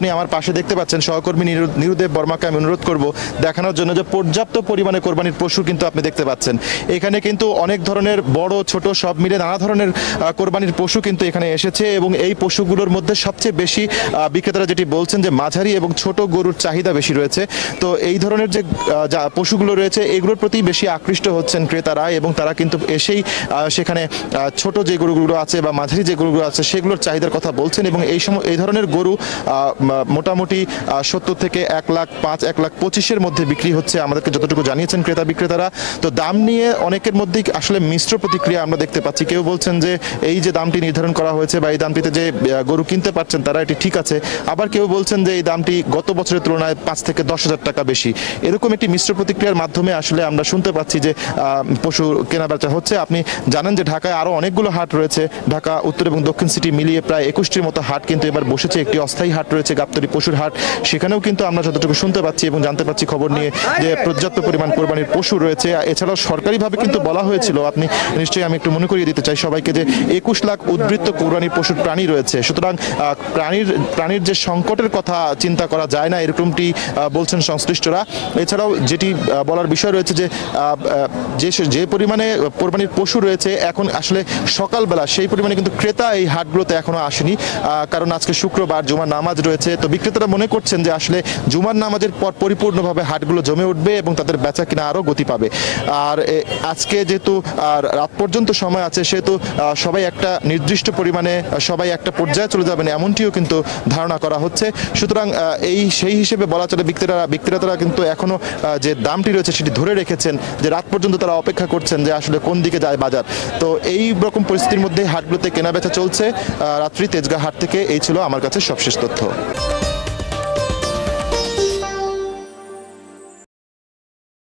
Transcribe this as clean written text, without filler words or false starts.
আপনি আমার পাশে দেখতে পাচ্ছেন সহকর্মী নিরুদেব বর্মাকে আমি অনুরোধ করব দেখানোর জন্য যে পর্যাপ্ত পরিমাণে কোরবানির পশু কিন্তু আপনি দেখতে পাচ্ছেন। এখানে কিন্তু অনেক ধরনের বড় ছোট সব মিলে নানা ধরনের কোরবানির পশু কিন্তু এখানে এসেছে এবং এই পশুগুলোর মধ্যে সবচেয়ে বেশি বিক্রেতারা যেটি বলছেন যে মাঝারি এবং ছোট গরুর চাহিদা বেশি রয়েছে। তো এই ধরনের যে পশুগুলো রয়েছে এগুলোর প্রতি বেশি আকৃষ্ট হচ্ছেন ক্রেতারা এবং তারা কিন্তু এসেই সেখানে ছোট যে গরুগুলো আছে বা মাঝারি যে গরুগুলো আছে সেগুলোর চাহিদার কথা বলছেন এবং এই ধরনের গরু মোটামুটি 70 থেকে 1,05,000 1,25,000 মধ্যে বিক্রি হচ্ছে আমাদেরকে যতটুকু জানিয়েছেন ক্রেতা বিক্রেতারা। তো দাম নিয়ে অনেকের মধ্যেই আসলে মিশ্র প্রতিক্রিয়া আমরা দেখতে পাচ্ছি। কেউ বলছেন যে এই যে দামটি নির্ধারণ করা হয়েছে বা এই দামটিতে যে গরু কিনতে পারছেন তারা এটি ঠিক আছে, আবার কেউ বলছেন যে এই দামটি গত বছরের তুলনায় 5 থেকে 10,000 টাকা বেশি। এরকম একটি মিশ্র প্রতিক্রিয়ার মাধ্যমে আসলে আমরা শুনতে পাচ্ছি যে পশু কেনাবেচা হচ্ছে। আপনি জানেন যে ঢাকায় আরও অনেকগুলো হাট রয়েছে, ঢাকা উত্তর এবং দক্ষিণ সিটি মিলিয়ে প্রায় 21টির মতো হাট কিন্তু এবার বসেছে। একটি অস্থায়ী হাট রয়েছে গাবতলী পশুর হাট, সেখানেও কিন্তু আমরা যতটুকু শুনতে পাচ্ছি এবং জানতে পাচ্ছি খবর নিয়ে যে পর্যাপ্ত পরিমাণ কোরবানির পশু রয়েছে। এছাড়াও সরকারিভাবে কিন্তু বলা হয়েছিল, আপনি নিশ্চয়ই, আমি একটু মনে করিয়ে দিতে চাই সবাইকে, যে 21 লাখ উদ্বৃত্ত কোরবানির পশুর প্রাণী রয়েছে। সুতরাং প্রাণীর যে সংকটের কথা চিন্তা করা যায় না এরকমটি বলছেন সংশ্লিষ্টরা। এছাড়াও যেটি বলার বিষয় রয়েছে যে পরিমাণে কোরবানির পশু রয়েছে এখন আসলে সকালবেলা সেই পরিমাণে কিন্তু ক্রেতা এই হাটগুলোতে এখনো আসেনি, কারণ আজকে শুক্রবার জুমার নামাজ রয়েছে। তো বিক্রেতারা মনে করছেন যে আসলে জুমার নামাজের পর পরিপূর্ণভাবে হাটগুলো জমে উঠবে এবং তাদের বেচা কিনা আরও গতি পাবে। আর আজকে যেহেতু রাত পর্যন্ত সময় আছে সেহেতু সবাই একটা নির্দিষ্ট পরিমাণে সবাই একটা পর্যায়ে চলে যাবেন এমনটিও কিন্তু ধারণা করা হচ্ছে। সুতরাং সেই হিসেবে বলা চলে বিক্রেতারা কিন্তু এখনো যে দামটি রয়েছে সেটি ধরে রেখেছেন, যে রাত পর্যন্ত তারা অপেক্ষা করছেন যে আসলে কোন দিকে যায় বাজার। তো এই রকম পরিস্থিতির মধ্যে হাটগুলোতে কেনাবেচা চলছে। রাত্রি তেজগাঁ হাট থেকে এই ছিল আমার কাছে সবশেষ তথ্য।